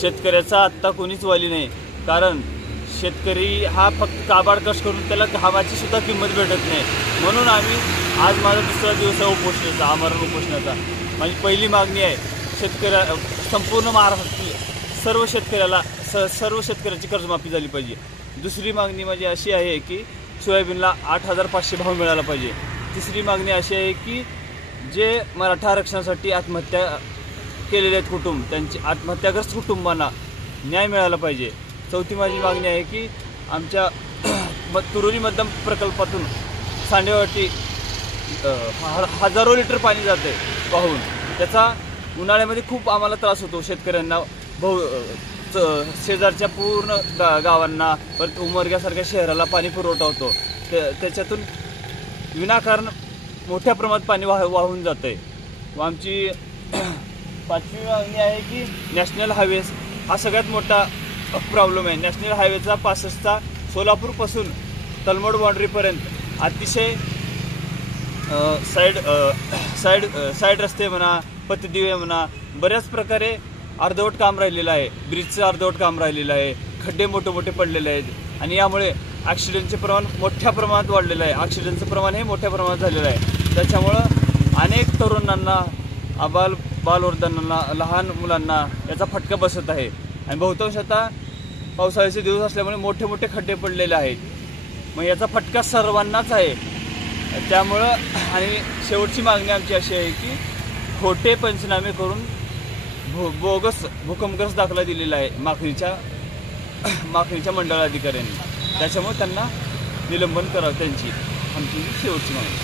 शेतकऱ्याचा आत्ता कोणीच वाली नाही, कारण शेतकरी हा फक्त काबाड कष्ट करून त्याला घामाची सुद्धा किंमत भेटत नाही. म्हणून आम्ही आज माझा दुसरा दिवस आहे उपोषणाचा, आमरण उपोषणाचा. माझी पहिली मागणी आहे संपूर्ण महाराष्ट्रातील सर्व शेतकऱ्याची कर्जमाफी झाली पाहिजे. दुसरी मागणी माझी अशी आहे की सोयाबीनला 8,500 भाव मिळाला पाहिजे. तिसरी मागणी अशी आहे की जे मराठा आरक्षणासाठी आत्महत्या केलेले आहेत कुटुंब, त्यांची आत्महत्याग्रस्त कुटुंबांना न्याय मिळाला पाहिजे. चौथी माझी मागणी आहे की आमच्या तुरोली मतदान प्रकल्पातून सांडेवाटी हजारो लिटर पाणी जाते वाहून. त्याचा उन्हाळ्यामध्ये खूप आम्हाला त्रास होतो शेतकऱ्यांना, शेजारच्या पूर्ण गावांना, परत उमरग्यासारख्या शहराला पाणी पुरवठा होतो. त्याच्यातून विनाकारण मोठ्या प्रमाणात पाणी वाहून जातं आहे. आमची पाचवी मागणी आहे की नॅशनल हायवेज हा सगळ्यात मोठा प्रॉब्लेम आहे. नॅशनल हायवेचा 65चा सोलापूरपासून तलमोड बाउंड्रीपर्यंत अतिशय साईड रस्ते म्हणा, पथदिवे म्हणा, बऱ्याच प्रकारे अर्धवट काम राहिलेलं आहे. ब्रिजचं अर्धवट काम राहिलेलं आहे, खड्डे मोठे मोठे पडलेले आहेत आणि यामुळे ॲक्सिडेंटचे प्रमाण मोठ्या प्रमाणात वाढलेलं आहे. ॲक्सिडेंटचं प्रमाण हे मोठ्या प्रमाणात झालेलं आहे. त्याच्यामुळं अनेक तरुणांना, बालवृद्धांना, लहान मुलांना याचा फटका बसत आहे. आणि बहुतांश आता पावसाळ्याचे दिवस असल्यामुळे मोठे मोठे खड्डे पडलेले आहेत. मग याचा फटका सर्वांनाच आहे. त्यामुळं आणि शेवटची मागणी आमची अशी आहे की खोटे पंचनामे करून बोगस भूकंपग्रस्त दाखला दिलेला आहे माखणीच्या मंडळ अधिकाऱ्यांनी. त्याच्यामुळे त्यांना निलंबन करावं, त्यांची आमची शेवटची मागणी.